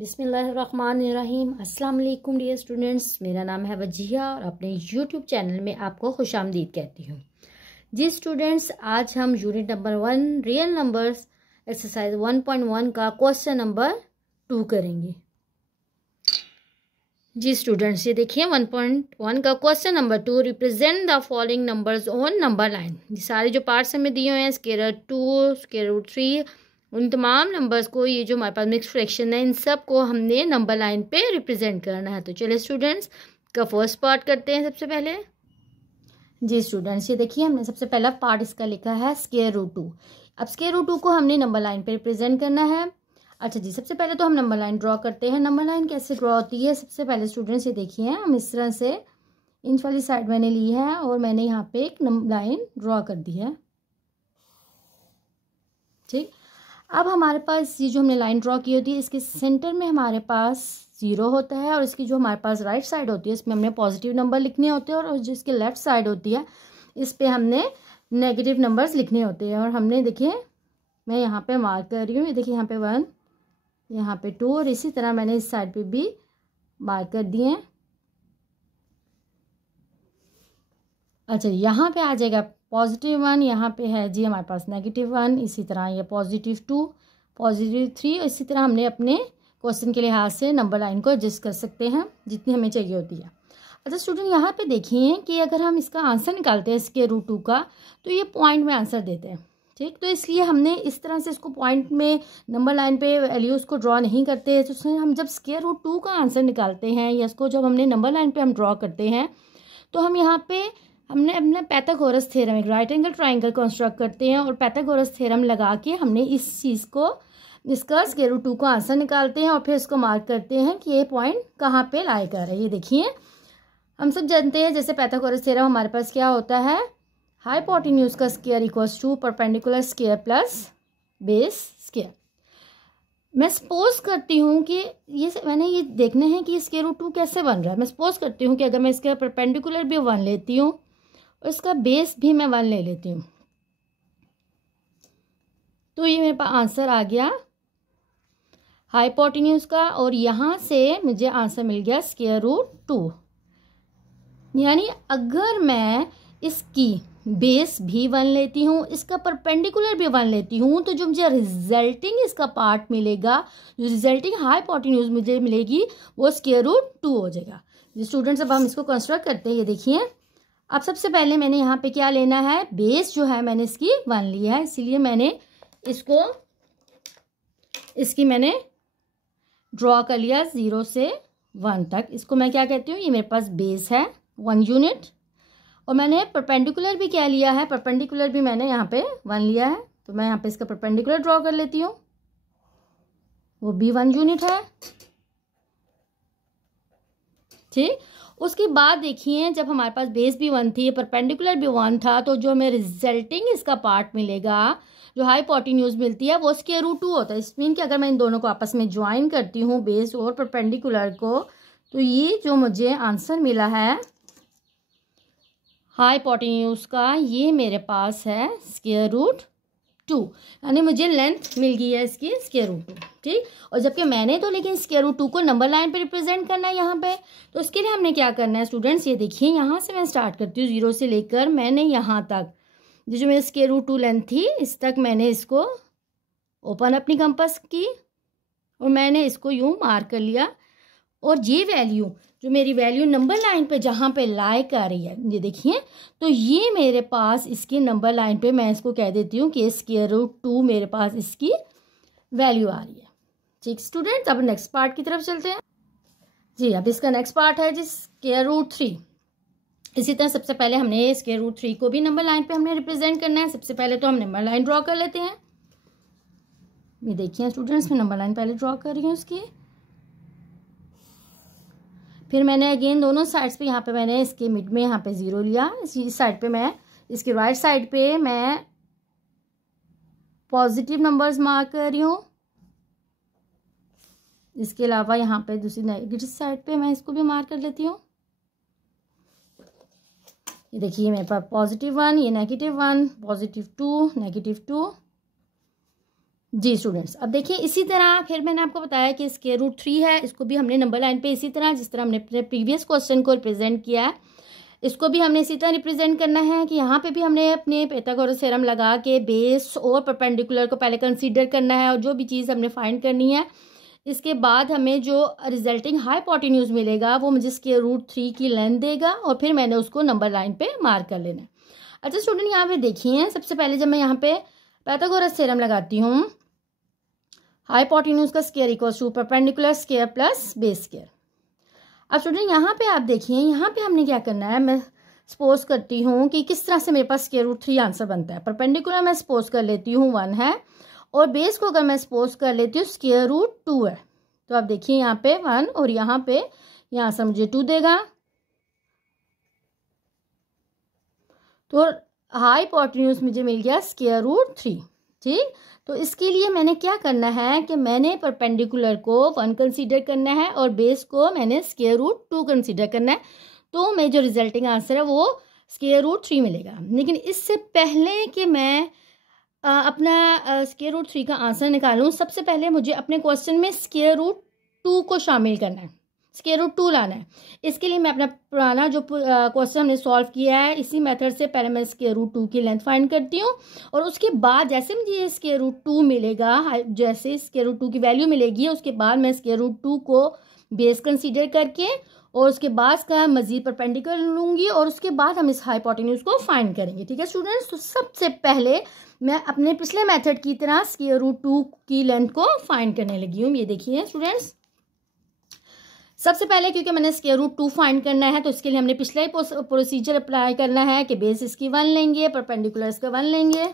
बिस्मिल्लाहिर्रहमानिर्रहीम। अस्सलाम वालेकुम डियर स्टूडेंट्स, मेरा नाम है वजिया और अपने यूट्यूब चैनल में आपको खुशामदीद कहती हूँ। जी स्टूडेंट्स, आज हम unit number 1 real numbers exercise 1.1 का क्वेश्चन नंबर 2 करेंगे। जी स्टूडेंट्स, ये देखिए 1.1 का question number 2, represent the following numbers on number line. ये सारे जो पार्ट्स हमें दिए हुए हैं, स्क्वायर 2, स्क्वायर 3, उन तमाम नंबर्स को, ये जो हमारे पास मिक्स फ्रैक्शन है, इन सब को हमने नंबर लाइन पे रिप्रेजेंट करना है। तो चलिए स्टूडेंट्स का फर्स्ट पार्ट करते हैं सबसे पहले। जी स्टूडेंट्स, ये देखिए हमने सबसे पहला पार्ट इसका लिखा है स्क्वायर रूट 2। अब स्क्वायर रूट 2 को हमने नंबर लाइन पे रिप्रेजेंट करना है। अच्छा जी, सबसे पहले तो हम नंबर लाइन ड्रॉ करते हैं। नंबर लाइन कैसे ड्रॉ होती है, सबसे पहले स्टूडेंट्स ये देखिए, हम इस तरह से इंच वाली साइड मैंने ली है और मैंने यहाँ पे एक लाइन ड्रॉ कर दी है। ठीक, अब हमारे पास ये जो हमने लाइन ड्रॉ की होती है, इसके सेंटर में हमारे पास 0 होता है और इसकी जो हमारे पास राइट साइड होती है, इसमें हमने पॉजिटिव नंबर लिखने होते हैं और जो इसकी लेफ्ट साइड होती है, इस पे हमने नेगेटिव नंबर्स लिखने होते हैं। और हमने देखिए, मैं यहाँ पे मार्क कर रही हूँ, ये देखिए यहाँ पे 1, यहाँ पे 2 और इसी तरह मैंने इस साइड पे भी मार्क कर दिए हैं। अच्छा, यहाँ पे आ जाएगा +1, यहाँ पे है जी हमारे पास -1, इसी तरह ये +2, +3, और इसी तरह हमने अपने क्वेश्चन के लिहाज से नंबर लाइन को एडजस्ट कर सकते हैं जितनी हमें चाहिए होती है। अच्छा स्टूडेंट, यहाँ पे देखिए कि अगर हम इसका आंसर निकालते हैं स्क्वायर रूट 2 का, तो ये पॉइंट में आंसर देते हैं। ठीक, तो इसलिए हमने इस तरह से इसको पॉइंट में नंबर लाइन पे वैल्यूज़ को ड्रॉ नहीं करते। तो हम जब स्क्वायर रूट 2 का आंसर निकालते हैं या इसको जब हमने नंबर लाइन पे हम ड्रॉ करते हैं, तो हम यहाँ पे हमने अपना पाइथागोरस थ्योरम, एक राइट एंगल ट्राइंगल कंस्ट्रक्ट करते हैं और पाइथागोरस थ्योरम लगा के हमने इस चीज़ को, इसका स्क्वायर रूट 2 का आंसर निकालते हैं और फिर इसको मार्क करते हैं कि ये पॉइंट कहाँ पे लाई कर रहा है। ये देखिए, हम सब जानते हैं जैसे पाइथागोरस थ्योरम हमारे पास क्या होता है, हाइपोटेन्यूज का square equals to perpendicular square plus base square. मैं सपोज करती हूँ कि मैंने ये देखना है कि स्क्वायर रूट 2 कैसे बन रहा है। मैं सपोज करती हूँ कि अगर मैं इसका परपेंडिकुलर भी 1 लेती हूँ और इसका बेस भी मैं 1 ले लेती हूँ, तो ये मेरे पास आंसर आ गया हाइपोटेन्यूज का, और यहाँ से मुझे आंसर मिल गया स्क्वायर रूट 2। यानी अगर मैं इसकी बेस भी 1 लेती हूँ, इसका परपेंडिकुलर भी 1 लेती हूँ, तो जो मुझे रिजल्टिंग इसका पार्ट मिलेगा, जो रिजल्टिंग हाइपोटेन्यूज मुझे मिलेगी, वो स्क्वायर रूट 2 हो जाएगा। स्टूडेंट्स, अब हम इसको कंस्ट्रक्ट करते हैं। ये देखिए, अब सबसे पहले मैंने यहाँ पे क्या लेना है, बेस जो है मैंने इसकी 1 लिया है, इसीलिए मैंने इसकी मैंने ड्रॉ कर लिया 0 से 1 तक। इसको मैं क्या कहती हूँ, ये मेरे पास बेस है 1 यूनिट, और मैंने परपेंडिकुलर भी क्या लिया है, परपेंडिकुलर भी मैंने यहाँ पे 1 लिया है, तो मैं यहाँ पे इसका परपेंडिकुलर ड्रॉ कर लेती हूँ, वो भी 1 यूनिट है। ठीक, उसके बाद देखिए, जब हमारे पास बेस भी 1 थी, परपेंडिकुलर भी 1 था, तो जो हमें रिजल्टिंग इसका पार्ट मिलेगा, जो हाइपोटेन्यूज मिलती है, वो स्क्वायर रूट 2 होता है। इस मीन कि अगर मैं इन दोनों को आपस में ज्वाइन करती हूँ, बेस और परपेंडिकुलर को, तो ये जो मुझे आंसर मिला है हाइपोटेन्यूज का, ये मेरे पास है स्क्वायर रूट 2, यानी मुझे लेंथ मिल गई है इसकी स्क्वायर रूट 2। ठीक, और जबकि मैंने तो लेकिन स्क्वायर रूट 2 को नंबर लाइन पे रिप्रेजेंट करना है यहाँ पे, तो इसके लिए हमने क्या करना है स्टूडेंट्स, ये देखिए, यहाँ से मैं स्टार्ट करती हूँ 0 से लेकर मैंने यहाँ तक जो मेरी स्क्वायर रूट 2 लेंथ थी, इस तक मैंने इसको ओपन अपनी कंपास की और मैंने इसको यूँ मार्क कर लिया, और ये वैल्यू जो मेरी वैल्यू नंबर लाइन पे जहाँ पे लाई कर रही है, ये देखिए, तो ये मेरे पास इसकी नंबर लाइन पे मैं इसको कह देती हूँ कि स्क्वायर रूट 2 मेरे पास इसकी वैल्यू आ रही है। ठीक स्टूडेंट्स, अब नेक्स्ट पार्ट की तरफ चलते हैं। जी, अब इसका नेक्स्ट पार्ट है जी स्क्वायर रूट 3। इसी तरह सबसे पहले हमने स्क्वायर रूट 3 को भी नंबर लाइन पे हमने रिप्रेजेंट करना है। सबसे पहले तो हम नंबर लाइन ड्रॉ कर लेते हैं। ये देखिए स्टूडेंट्स, मैं नंबर लाइन पहले ड्रॉ कर रही हूँ उसकी, फिर मैंने अगेन दोनों साइड्स पे, यहाँ पे मैंने इसके मिड में यहाँ पे 0 लिया, इस साइड पे मैं, इसके राइट साइड पे मैं पॉजिटिव नंबर्स मार्क कर रही हूँ। इसके अलावा यहाँ पे दूसरी नेगेटिव साइड पे मैं इसको भी मार्क कर लेती हूँ। ये देखिए मेरे पास +1, ये -1, +2, -2, जी स्टूडेंट्स, अब देखिए इसी तरह फिर मैंने आपको बताया कि स्क्वायर रूट 3 है, इसको भी हमने नंबर लाइन पे इसी तरह जिस तरह हमने अपने प्रीवियस क्वेश्चन को रिप्रेजेंट किया है, इसको भी हमने इसी तरह रिप्रेजेंट करना है कि यहाँ पे भी हमने अपने पाइथागोरस थ्योरम लगा के बेस और परपेंडिकुलर को पहले कंसीडर करना है, और जो भी चीज़ हमने फाइंड करनी है इसके बाद हमें जो रिजल्टिंग हाइपोटेन्यूज मिलेगा वो मुझे स्क्वायर रूट 3 की लेंथ देगा, और फिर मैंने उसको नंबर लाइन पे मार्क कर लेना है। अच्छा स्टूडेंट, यहाँ पे देखिए सबसे पहले जब मैं यहाँ पे पाइथागोरस थ्योरम लगाती हूँ, हाइपोटेन्यूज का square equals to perpendicular square plus base square. अब स्टूडेंट यहाँ पे आप देखिए, यहाँ पे हमने क्या करना है, मैं सपोज करती हूँ कि किस तरह से मेरे पास स्क्वायर रूट 3 आंसर बनता है। परपेंडिकुलर मैं सपोज कर लेती हूँ 1 है, और बेस को अगर मैं सपोज कर लेती हूँ स्क्वायर रूट 2 है, तो आप देखिए यहाँ पे 1 और यहाँ पे यहाँ से मुझे 2 देगा, तो हाइपोटेन्यूज मुझे मिल गया स्क्वायर रूट 3। ठीक, तो इसके लिए मैंने क्या करना है कि मैंने परपेंडिकुलर को 1 कंसीडर करना है और बेस को मैंने स्क्वायर रूट 2 कंसीडर करना है, तो मेरा जो रिजल्टिंग आंसर है वो स्क्वायर रूट 3 मिलेगा। लेकिन इससे पहले कि मैं अपना स्क्वायर रूट 3 का आंसर निकालूं, सबसे पहले मुझे अपने क्वेश्चन में स्क्वायर रूट 2 को शामिल करना है, स्क्वायर रूट 2 लाना है। इसके लिए मैं अपना पुराना जो क्वेश्चन हमने सॉल्व किया है इसी मेथड से पहले मैं स्क्वायर रूट 2 की लेंथ फाइंड करती हूँ, और उसके बाद जैसे मुझे स्क्वायर रूट 2 मिलेगा, जैसे स्क्वायर रूट 2 की वैल्यू मिलेगी, उसके बाद मैं स्क्वायर रूट 2 को बेस कंसीडर करके और उसके बाद का मजीद परपेंडिकुलर लूँगी, और उसके बाद हम इस हाइपोटेन्यूज को फाइंड करेंगे। ठीक है स्टूडेंट्स, तो सबसे पहले मैं अपने पिछले मेथड की तरह स्क्वायर रूट 2 की लेंथ को फाइंड करने लगी हूँ। ये देखिए स्टूडेंट्स, सबसे पहले क्योंकि मैंने स्क्वायर रूट 2 फाइंड करना है, तो इसके लिए हमने पिछला ही प्रोसीजर अप्लाई करना है कि बेस इसकी 1 लेंगे, परपेंडिकुलर इसका 1 लेंगे।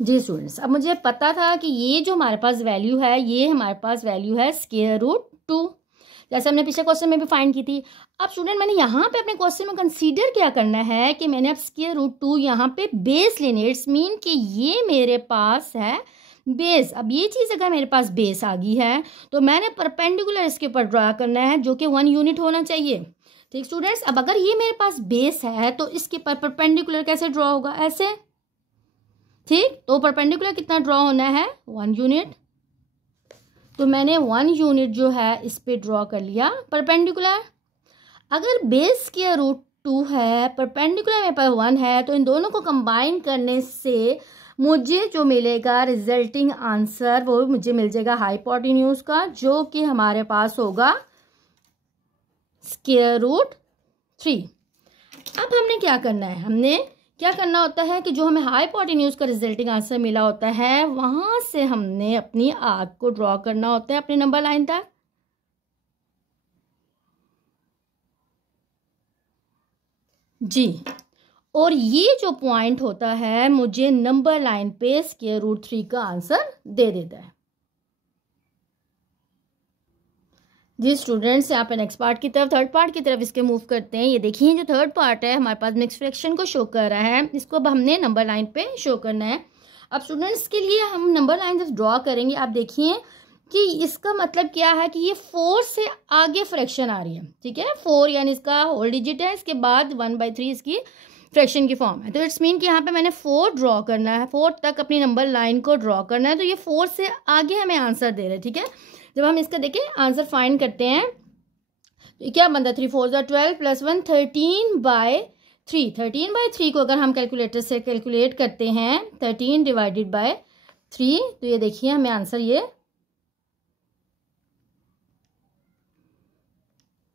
जी स्टूडेंट्स, अब मुझे पता था कि ये जो हमारे पास वैल्यू है, ये हमारे पास वैल्यू है स्क्वायर रूट 2, जैसे हमने पिछले क्वेश्चन में भी फाइंड की थी। अब स्टूडेंट मैंने यहाँ पे अपने क्वेश्चन में कंसीडर क्या करना है कि मैंने अब स्क्वायर रूट 2 यहाँ पे बेस लेने, इट्स मीन कि ये मेरे पास है बेस। अब ये चीज़ अगर मेरे पास बेस आ गई है तो मैंने परपेंडिकुलर इसके ऊपर ड्रा करना है जो कि 1 यूनिट होना चाहिए। ठीक स्टूडेंट्स, अब अगर ये मेरे पास बेस है तो इसके ऊपर परपेंडिकुलर कैसे ड्रॉ होगा, ऐसे। ठीक, तो परपेंडिकुलर कितना ड्रॉ होना है, 1 यूनिट। तो मैंने 1 यूनिट जो है इस पे ड्रॉ कर लिया परपेंडिकुलर। अगर बेस स्क्वायर रूट 2 है, परपेंडिकुलर मेरे पास 1 है, तो इन दोनों को कंबाइन करने से मुझे जो मिलेगा रिजल्टिंग आंसर वो मुझे मिल जाएगा हाइपोटेन्यूज का, जो कि हमारे पास होगा स्क्वायर रूट 3। अब हमने क्या करना है, हमने क्या करना होता है कि जो हमें हाइपोटेन्यूज का रिजल्टिंग आंसर मिला होता है वहां से हमने अपनी आर्क को ड्रॉ करना होता है अपने नंबर लाइन तक। जी, और ये जो पॉइंट होता है मुझे नंबर लाइन पे स्क्वायर रूट 3 का आंसर दे देता है। जी स्टूडेंट्स, यहाँ पे नेक्स्ट पार्ट की तरफ, थर्ड पार्ट की तरफ इसके मूव करते हैं। ये देखिए जो थर्ड पार्ट है हमारे पास मिक्स फ्रैक्शन को शो कर रहा है, इसको अब हमने नंबर लाइन पे शो करना है। अब स्टूडेंट्स के लिए हम नंबर लाइन जब ड्रॉ करेंगे, आप देखिए कि इसका मतलब क्या है कि ये 4 से आगे फ्रैक्शन आ रही है। ठीक है, 4 यानी इसका होल डिजिट है, इसके बाद 1/3 इसकी फ्रैक्शन की फॉर्म है। तो इट्स मीन कि यहाँ पे मैंने 4 ड्रॉ करना है, 4 तक अपनी नंबर लाइन को ड्रॉ करना है, तो ये 4 से आगे हमें आंसर दे रहे हैं। ठीक है, जब हम इसका देखें आंसर फाइंड करते हैं तो क्या बनता है, 3 4 12 + 1 13/3। 13/3 को अगर हम कैलकुलेटर से कैलकुलेट करते हैं 13 / 3, तो ये देखिए हमें आंसर ये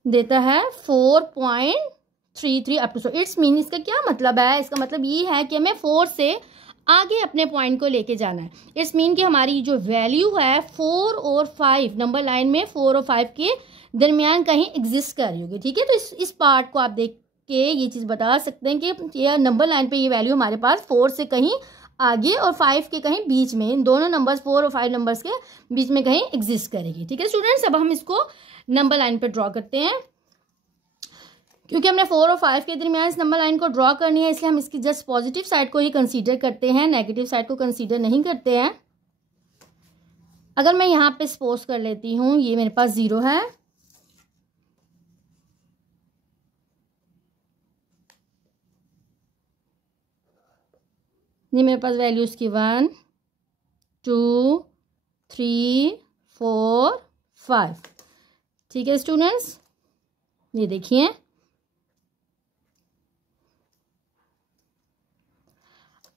देता है 4.33 अप टू। इट्स मीन इसका क्या मतलब है, इसका मतलब ये है कि हमें 4 से आगे अपने पॉइंट को लेके जाना है। इट्स मीन कि हमारी जो वैल्यू है 4 और 5 नंबर लाइन में 4 और 5 के दरमियान कहीं एग्जिस्ट कर रही होगी। ठीक है, तो इस पार्ट को आप देख के ये चीज़ बता सकते हैं कि ये नंबर लाइन पे ये वैल्यू हमारे पास 4 से कहीं आगे और 5 के कहीं बीच में, इन दोनों नंबर्स 4 और 5 नंबर्स के बीच में कहीं एग्जिस्ट करेगी। ठीक है स्टूडेंट्स, अब हम इसको नंबर लाइन पे ड्रॉ करते हैं। क्योंकि हमने 4 और 5 के दरमियान इस नंबर लाइन को ड्रॉ करनी है, इसलिए हम इसकी जस्ट पॉजिटिव साइड को ही कंसीडर करते हैं, नेगेटिव साइड को कंसीडर नहीं करते हैं। अगर मैं यहाँ पे सपोज कर लेती हूँ ये मेरे पास 0 है, ये मेरे पास वैल्यूज की 1 2 3 4 5। ठीक है स्टूडेंट्स, ये देखिए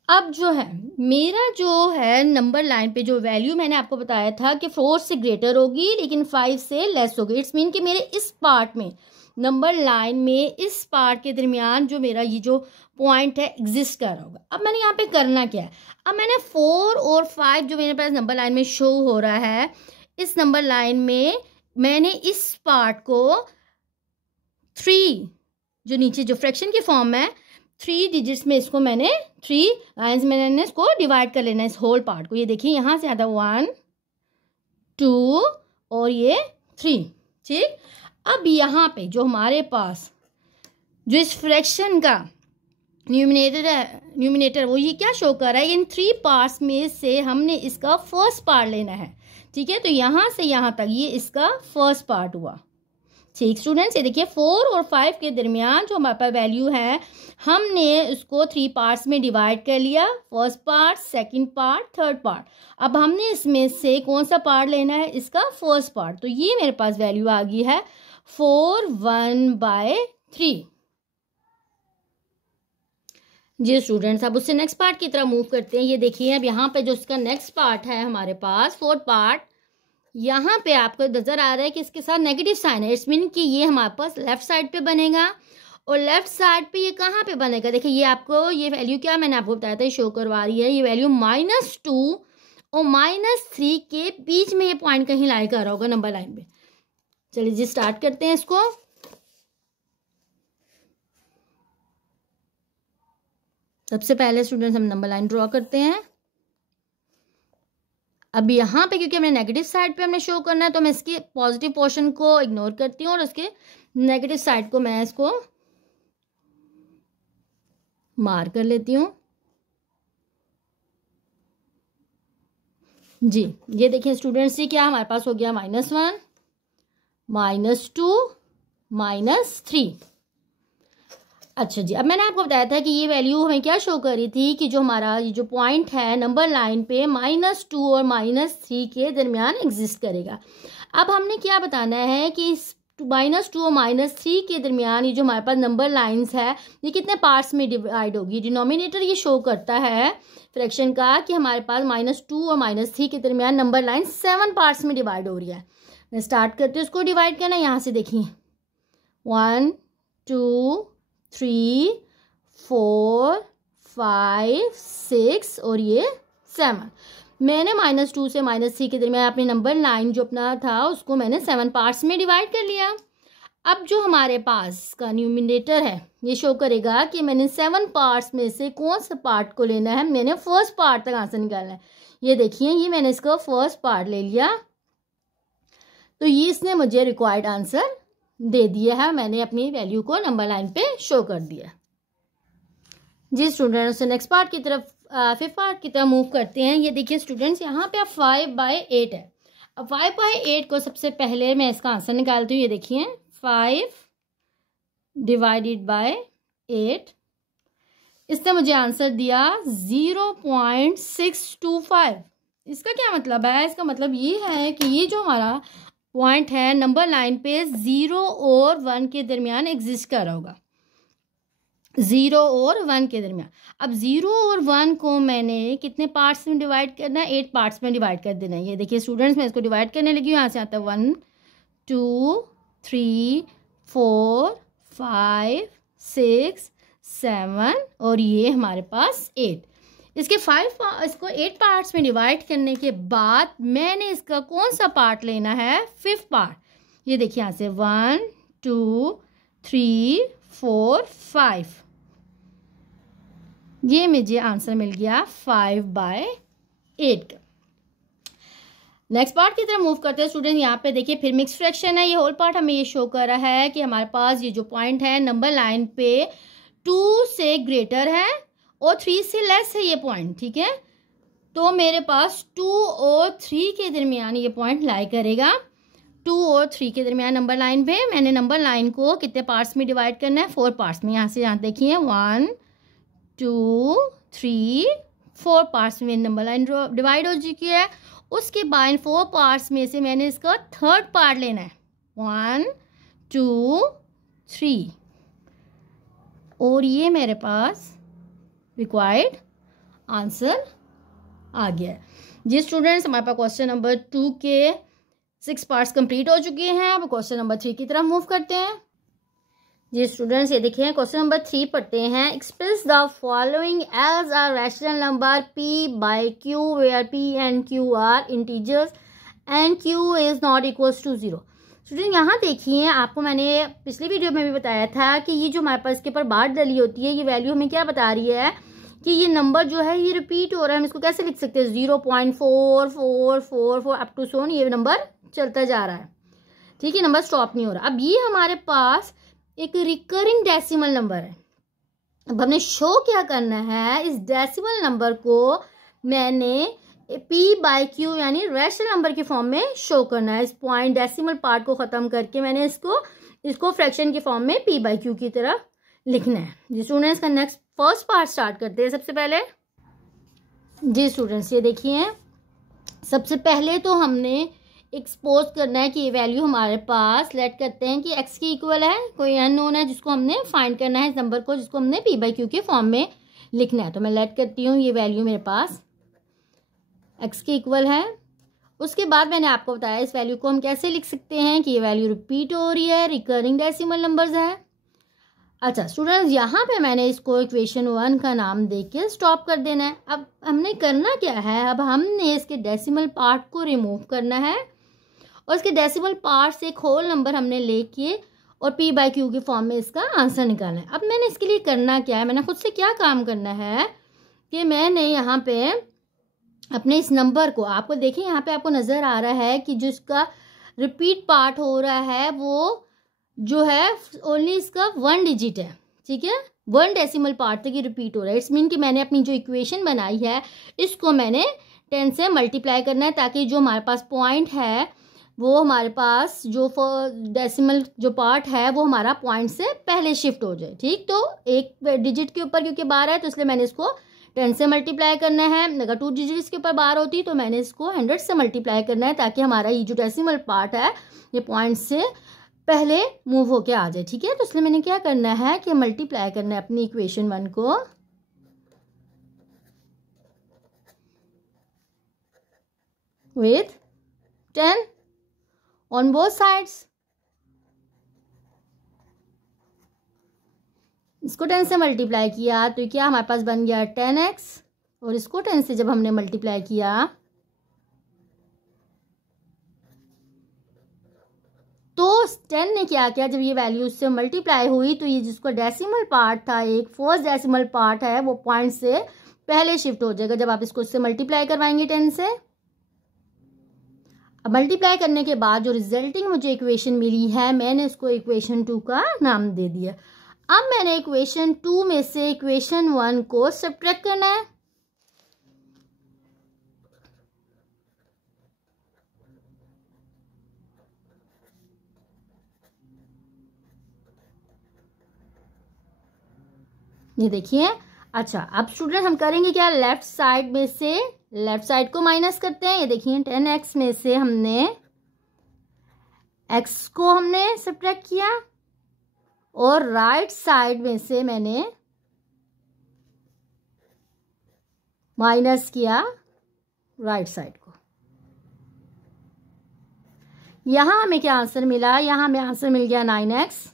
अब जो है मेरा जो है नंबर लाइन पे जो वैल्यू मैंने आपको बताया था कि 4 से ग्रेटर होगी लेकिन 5 से लेस होगी, इट्स मीन कि मेरे इस पार्ट में नंबर लाइन में इस पार्ट के दरमियान जो मेरा ये जो पॉइंट है एग्जिस्ट कर रहा होगा। अब मैंने यहाँ पे करना क्या है, अब मैंने 4 और 5 जो मेरे पास नंबर लाइन में शो हो रहा है, इस नंबर लाइन में मैंने इस पार्ट को 3 जो नीचे जो फ्रैक्शन की फॉर्म है 3 डिजिट्स में इसको मैंने 3 लाइन्स में मैंने इसको डिवाइड कर लेना है इस होल पार्ट को। ये देखिए यहाँ से आता है 1 2 और ये 3। ठीक, अब यहाँ पे जो हमारे पास जो इस फ्रैक्शन का न्यूमिनेटर वो ये क्या शो कर रहा है, इन 3 पार्ट्स में से हमने इसका फर्स्ट पार्ट लेना है। ठीक है, तो यहाँ से यहाँ तक ये इसका फर्स्ट पार्ट हुआ। ठीक स्टूडेंट्स, ये देखिए 4 और 5 के दरमियान जो हमारे पास वैल्यू है हमने उसको 3 पार्ट्स में डिवाइड कर लिया, first part, second part, third part. अब हमने इसमें से कौन सा पार्ट लेना है, इसका फर्स्ट पार्ट। तो ये मेरे पास वैल्यू आ गई है 4/1/3। जी स्टूडेंट्स, अब उससे नेक्स्ट पार्ट की तरफ मूव करते हैं। ये देखिए अब यहाँ पे जो इसका नेक्स्ट पार्ट है हमारे पास फोर्थ पार्ट, यहाँ पे आपको नजर आ रहा है कि इसके साथ नेगेटिव साइन है, इट्स मीन कि ये हमारे पास लेफ्ट साइड पे बनेगा। और लेफ्ट साइड पे ये कहाँ पे बनेगा, देखिए ये आपको ये वैल्यू क्या मैंने आपको बताया था शो करवा रही है, ये वैल्यू -2 और -3 के बीच में ये पॉइंट कहीं लाई कर रहा होगा नंबर लाइन पे। चलिए जी स्टार्ट करते हैं इसको। सबसे पहले स्टूडेंट्स हम नंबर लाइन ड्रॉ करते हैं। अब यहाँ पे क्योंकि हमने नेगेटिव साइड पे हमने शो करना है तो मैं इसके पॉजिटिव पोर्शन को इग्नोर करती हूँ और उसके नेगेटिव साइड को मैं इसको मार्क कर लेती हूँ। जी ये देखिए स्टूडेंट्स, ये क्या हमारे पास हो गया -1 -2 -3। अच्छा जी, अब मैंने आपको बताया था कि ये वैल्यू हमें क्या शो कर रही थी कि जो हमारा ये जो पॉइंट है नंबर लाइन पे -2 और -3 के दरमियान एग्जिस्ट करेगा। अब हमने क्या बताना है कि इस -2 और -3 के दरमियान ये जो हमारे पास नंबर लाइंस है ये कितने पार्ट्स में डिवाइड होगी। डिनोमिनेटर ये शो करता है फ्रैक्शन का कि हमारे पास -2 और -3 के दरमियान नंबर लाइन 7 पार्ट्स में डिवाइड हो रही है। मैं स्टार्ट करती हूँ उसको डिवाइड करना। यहाँ से देखिए 1 2 3 4 5 6 और ये 7। मैंने -2 से -3 के दरमियान अपने नंबर लाइन जो अपना था उसको मैंने 7 पार्ट्स में डिवाइड कर लिया। अब जो हमारे पास का न्यूमिनेटर है ये शो करेगा कि मैंने 7 पार्ट्स में से कौन सा पार्ट को लेना है, मैंने फर्स्ट पार्ट तक आंसर निकालना है। ये देखिए ये मैंने इसका फर्स्ट पार्ट ले लिया तो ये इसने मुझे रिक्वायर्ड आंसर दे दिया है, मैंने अपनी वैल्यू को नंबर लाइन पे शो कर दिया। जी स्टूडेंट्स, नेक्स्ट पार्ट की तरफ फिफ्थ पार्ट की तरफ मूव करते हैं। ये देखिए स्टूडेंट्स, यहाँ पे अब 5/8 है। अब 5/8 को सबसे पहले मैं इसका आंसर निकालती हूँ। ये देखिए 5 / 8, इसने मुझे आंसर दिया 0.625। इसका क्या मतलब है, इसका मतलब ये है कि ये जो हमारा पॉइंट है नंबर लाइन पे 0 और 1 के दरमियान एग्जिस्ट कर रहा होगा, 0 और 1 के दरमियान। अब 0 और 1 को मैंने कितने पार्ट्स में डिवाइड करना है, 8 पार्ट्स में डिवाइड कर देना है। ये देखिए स्टूडेंट्स, मैं इसको डिवाइड करने लगी हूँ। यहाँ से आता है 1 2 3 4 5 6 7 और ये हमारे पास 8। इसके इसको 8 पार्ट्स में डिवाइड करने के बाद मैंने इसका कौन सा पार्ट लेना है, 5th पार्ट। ये देखिए यहाँ से 1 2 3 4 5, ये मुझे आंसर मिल गया 5/8 का। नेक्स्ट पार्ट की तरफ मूव करते हैं स्टूडेंट। यहाँ पे देखिए फिर मिक्स फ्रैक्शन है। ये होल पार्ट हमें ये शो कर रहा है कि हमारे पास ये जो पॉइंट है नंबर लाइन पे 2 से ग्रेटर है और 3 से लेस है ये पॉइंट, ठीक है। तो मेरे पास 2 और 3 के दरमियान ये पॉइंट लाई करेगा। 2 और 3 के दरमियान नंबर लाइन पे मैंने नंबर लाइन को कितने पार्ट्स में डिवाइड करना है, 4 पार्ट्स में। यहाँ से यहाँ देखिए 1 2 3 4 पार्ट्स में नंबर लाइन डिवाइड हो चुकी है। उसके बाद इन 4 पार्ट्स में से मैंने इसका थर्ड पार्ट लेना है, 1 2 3, और ये मेरे पास रिक्वायर्ड आंसर आ गया है। जी स्टूडेंट्स, हमारे पास क्वेश्चन नंबर 2 के 6 पार्ट्स कंप्लीट हो चुके हैं। अब क्वेश्चन नंबर 3 की तरफ मूव करते हैं। जी स्टूडेंट्स, ये देखिए क्वेश्चन नंबर 3 पढ़ते हैं। Express the following as a rational number p by q where p and q are integers and q is not equals to 0। Student यहाँ देखिए, आपको मैंने पिछली वीडियो में भी बताया था कि ये जो हमारे पास इसके ऊपर बार डली होती है, ये वैल्यू हमें क्या बता रही है कि ये नंबर जो है ये रिपीट हो रहा है। हम इसको कैसे लिख सकते हैं, 0.4444 अप टू सोन, ये नंबर चलता जा रहा है, ठीक है, नंबर स्टॉप नहीं हो रहा। अब ये हमारे पास एक रिकरिंग डेसिमल नंबर है। अब हमने शो क्या करना है, इस डेसिमल नंबर को मैंने p बाई क्यू यानी रैशनल नंबर के फॉर्म में शो करना है। इस पॉइंट डेसिमल पार्ट को खत्म करके मैंने इसको फ्रैक्शन के फॉर्म में p बाई क्यू की तरह लिखना है। जी स्टूडेंट्स, का नेक्स्ट फर्स्ट पार्ट स्टार्ट करते हैं सबसे पहले। जी स्टूडेंट्स, ये देखिए सबसे पहले तो हमने एक्सपोज करना है कि ये वैल्यू हमारे पास लेट करते हैं कि x के इक्वल है, कोई अननोन है जिसको हमने फाइंड करना है, इस नंबर को जिसको हमने p बाई क्यू के फॉर्म में लिखना है। तो मैं लेट करती हूँ ये वैल्यू मेरे पास x के इक्वल है। उसके बाद मैंने आपको बताया इस वैल्यू को हम कैसे लिख सकते हैं कि ये वैल्यू रिपीट हो रही है, रिकरिंग डेसिमल नंबर्स है। अच्छा स्टूडेंट्स, यहाँ पे मैंने इसको इक्वेशन 1 का नाम दे के स्टॉप कर देना है। अब हमने करना क्या है, अब हमने इसके डेसिमल पार्ट को रिमूव करना है और इसके डेसिमल पार्ट से एक होल नंबर हमने लेके और p बाई क्यू के फॉर्म में इसका आंसर निकालना है। अब मैंने इसके लिए करना क्या है, मैंने खुद से क्या काम करना है कि मैंने यहाँ पे अपने इस नंबर को, आपको देखिए यहाँ पे आपको नज़र आ रहा है कि जो इसका रिपीट पार्ट हो रहा है वो जो है ओनली इसका 1 डिजिट है, ठीक है, 1 डेसिमल पार्ट तक ये रिपीट हो रहा है। इट्स मीन कि मैंने अपनी जो इक्वेशन बनाई है इसको मैंने 10 से मल्टीप्लाई करना है ताकि जो हमारे पास पॉइंट है वो हमारे पास जो डेसिमल जो पार्ट है वो हमारा पॉइंट से पहले शिफ्ट हो जाए, ठीक। तो एक डिजिट के ऊपर क्योंकि बार है तो इसलिए मैंने इसको 10 से मल्टीप्लाई करना है। अगर 2 डिजिट्स के ऊपर बार होती तो मैंने इसको 100 से मल्टीप्लाई करना है ताकि हमारा ये जो डेसिमल पार्ट है ये पॉइंट से पहले मूव होके आ जाए, ठीक है। तो इसलिए मैंने क्या करना है कि मल्टीप्लाई करना है अपनी इक्वेशन 1 को विथ 10 ऑन बोथ साइड्स। इसको 10 से मल्टीप्लाई किया तो क्या हमारे पास बन गया 10x, और इसको 10 से जब हमने मल्टीप्लाई किया तो 10 ने क्या किया, जब ये वैल्यू उससे मल्टीप्लाई हुई तो ये जिसको डेसिमल पार्ट था, एक फर्स्ट डेसिमल पार्ट है, वो पॉइंट से पहले शिफ्ट हो जाएगा जब आप इसको इससे मल्टीप्लाई करवाएंगे 10 से। अब मल्टीप्लाई करने के बाद जो रिजल्टिंग मुझे इक्वेशन मिली है मैंने इसको इक्वेशन 2 का नाम दे दिया। अब मैंने इक्वेशन 2 में से इक्वेशन 1 को सब्ट्रैक्ट करना है। ये देखिए, अच्छा अब स्टूडेंट हम करेंगे क्या, लेफ्ट साइड में से लेफ्ट साइड को माइनस करते हैं। ये देखिए 10x में से हमने x को हमने सब्ट्रैक्ट किया और राइट साइड में से मैंने माइनस किया राइट साइड को। यहां हमें क्या आंसर मिला, यहां हमें आंसर मिल गया 9x।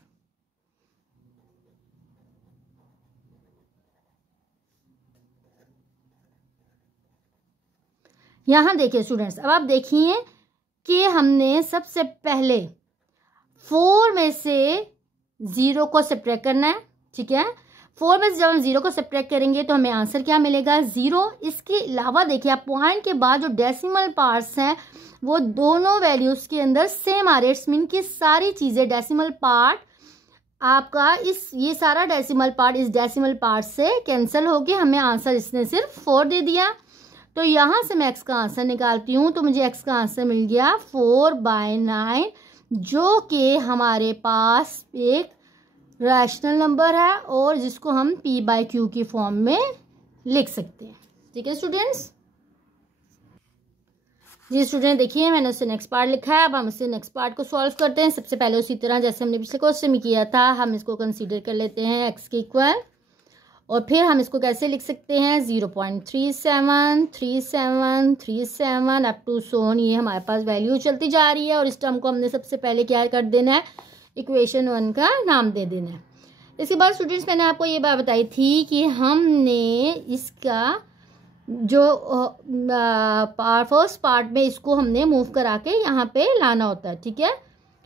यहां देखिए स्टूडेंट्स, अब आप देखिए कि हमने सबसे पहले 4 में से 0 को सब्ट्रैक्ट करना है, ठीक है। 4 में से जब हम 0 को सब्ट्रैक्ट करेंगे तो हमें आंसर क्या मिलेगा, 0। इसके अलावा देखिए आप पॉइंट के बाद जो डेसिमल पार्ट्स हैं वो दोनों वैल्यूज़ के अंदर सेम आ रहे। इट्स मीन कि सारी चीज़ें डेसिमल पार्ट आपका ये सारा डेसिमल पार्ट इस डेसिमल पार्ट से कैंसिल होके हमें आंसर इसने सिर्फ 4 दे दिया। तो यहाँ से मैं x का आंसर निकालती हूँ, तो मुझे x का आंसर मिल गया 4/9, जो कि हमारे पास एक रैशनल नंबर है और जिसको हम p/q की फॉर्म में लिख सकते हैं। ठीक है स्टूडेंट्स। जी स्टूडेंट, देखिए मैंने उससे नेक्स्ट पार्ट लिखा है। अब हम उससे नेक्स्ट पार्ट को सॉल्व करते हैं। सबसे पहले उसी तरह जैसे हमने पिछले क्वेश्चन में किया था, हम इसको कंसीडर कर लेते हैं x के इक्वल, और फिर हम इसको कैसे लिख सकते हैं 0.37 37 37 अप टू सोन। ये हमारे पास वैल्यू चलती जा रही है और इस टर्म को हमने सबसे पहले क्या कर देना है, इक्वेशन 1 का नाम दे देना है। इसके बाद स्टूडेंट्स मैंने आपको ये बात बताई थी कि हमने इसका जो फर्स्ट पार्ट में इसको हमने मूव करा के यहाँ पे लाना होता है। ठीक है,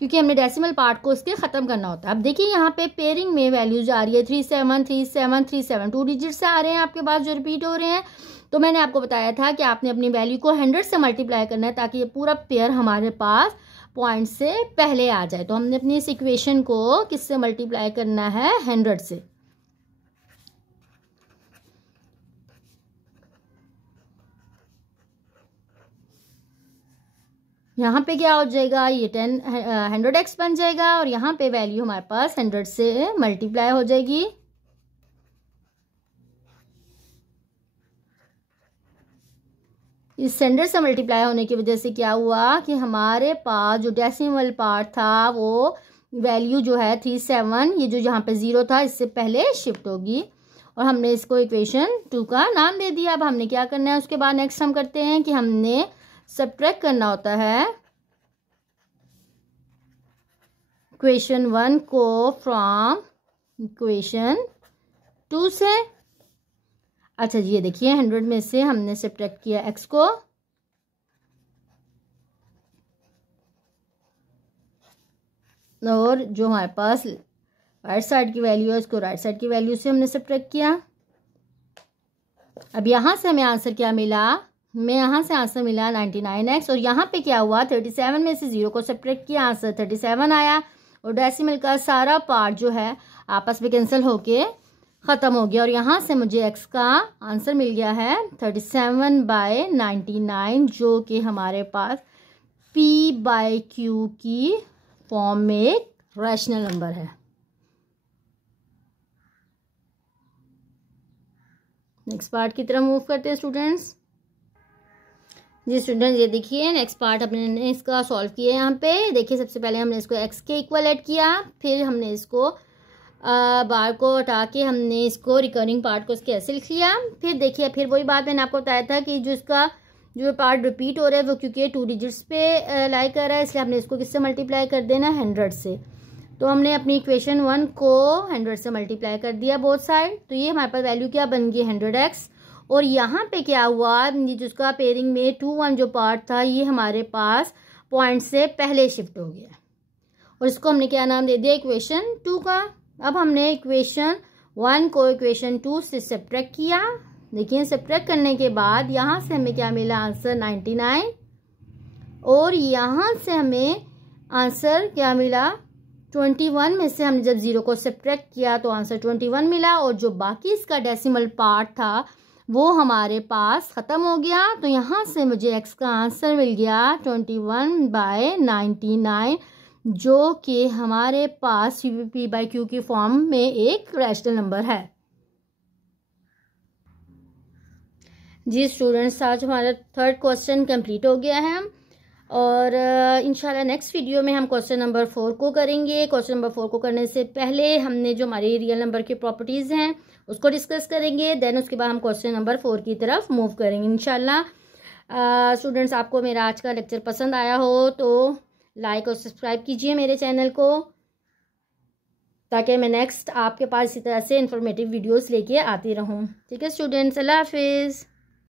क्योंकि हमने डेसिमल पार्ट को इसके ख़त्म करना होता है। अब देखिए यहाँ पे पेयरिंग में वैल्यूज आ रही है 37 37 37, 2 डिजिट से आ रहे हैं आपके पास जो रिपीट हो रहे हैं। तो मैंने आपको बताया था कि आपने अपनी वैल्यू को 100 से मल्टीप्लाई करना है ताकि ये पूरा पेयर हमारे पास पॉइंट से पहले आ जाए। तो हमने अपनी इस इक्वेशन को किससे मल्टीप्लाई करना है, 100 से। यहाँ पे क्या हो जाएगा, ये 100x बन जाएगा और यहाँ पे वैल्यू हमारे पास 100 से मल्टीप्लाई हो जाएगी। इस 100 से मल्टीप्लाई होने की वजह से क्या हुआ कि हमारे पास जो डेसिमल पार्ट था वो वैल्यू जो है 37, ये जो यहाँ पे 0 था इससे पहले शिफ्ट होगी और हमने इसको इक्वेशन 2 का नाम दे दिया। अब हमने क्या करना है, उसके बाद नेक्स्ट हम करते हैं कि हमने सब्ट्रैक्ट करना होता है इक्वेशन 1 को फ्रॉम इक्वेशन 2 से। अच्छा जी, ये देखिए 100 में से हमने सब्ट्रैक्ट किया x को, और जो हमारे पास राइट साइड की वैल्यू है उसको राइट साइड की वैल्यू से हमने सब्ट्रैक्ट किया। अब यहाँ से हमें आंसर क्या मिला, हमें यहाँ से आंसर मिला 99x, और यहाँ पे क्या हुआ 37 में से 0 को सब्ट्रैक्ट किया, आंसर 37 आया और डेसिमल का सारा पार्ट जो है आपस में कैंसिल होके ख़त्म हो गया। और यहाँ से मुझे x का आंसर मिल गया है 37/99, जो कि हमारे पास p/q की फॉर्म में एक रैशनल नंबर है। नेक्स्ट पार्ट की तरफ मूव करते हैं स्टूडेंट्स। जी स्टूडेंट्स, ये देखिए नेक्स्ट पार्ट अपने इसका सॉल्व किया। यहाँ पे देखिए सबसे पहले हमने इसको x के इक्वल ऐड किया, फिर हमने इसको बार को हटा के हमने इसको रिकरिंग पार्ट को इसके ऐसे लिख लिया। फिर देखिए फिर वही बात मैंने आपको बताया था कि जो इसका जो पार्ट रिपीट हो रहा है वो क्योंकि 2 डिजिट्स पे लाई कर रहा है, इसलिए हमने इसको किससे मल्टीप्लाई कर देना, 100 से। तो हमने अपनी इक्वेशन 1 को 100 से मल्टीप्लाई कर दिया बोथ साइड। तो ये हमारे पास वैल्यू क्या बन गई 100x, और यहाँ पे क्या हुआ, जिसका पेयरिंग में 2 1 जो पार्ट था ये हमारे पास पॉइंट से पहले शिफ्ट हो गया और इसको हमने क्या नाम दे दिया, इक्वेशन 2 का। अब हमने इक्वेशन 1 को इक्वेशन 2 से सब्ट्रैक्ट किया। देखिए सब्ट्रैक्ट करने के बाद यहाँ से हमें क्या मिला, आंसर 99, और यहाँ से हमें आंसर क्या मिला 21 में से हमने जब 0 को सब्ट्रैक्ट किया तो आंसर 21 मिला, और जो बाकी इसका डेसिमल पार्ट था वो हमारे पास ख़त्म हो गया। तो यहाँ से मुझे x का आंसर मिल गया 21/99, जो कि हमारे पास p/q की फॉर्म में एक रैशनल नंबर है। जी स्टूडेंट्स, आज हमारा 3rd क्वेश्चन कंप्लीट हो गया है और इंशाल्लाह नेक्स्ट वीडियो में हम क्वेश्चन नंबर 4 को करेंगे। क्वेश्चन नंबर 4 को करने से पहले हमने जो हमारी रियल नंबर की प्रॉपर्टीज़ हैं उसको डिस्कस करेंगे, देन उसके बाद हम क्वेश्चन नंबर 4 की तरफ मूव करेंगे इंशाल्लाह। स्टूडेंट्स, आपको मेरा आज का लेक्चर पसंद आया हो तो लाइक और सब्सक्राइब कीजिए मेरे चैनल को, ताकि मैं नेक्स्ट आपके पास इसी तरह से इंफॉर्मेटिव वीडियोस लेके आती रहूं। ठीक है स्टूडेंट्स, अल्लाह हाफिज़।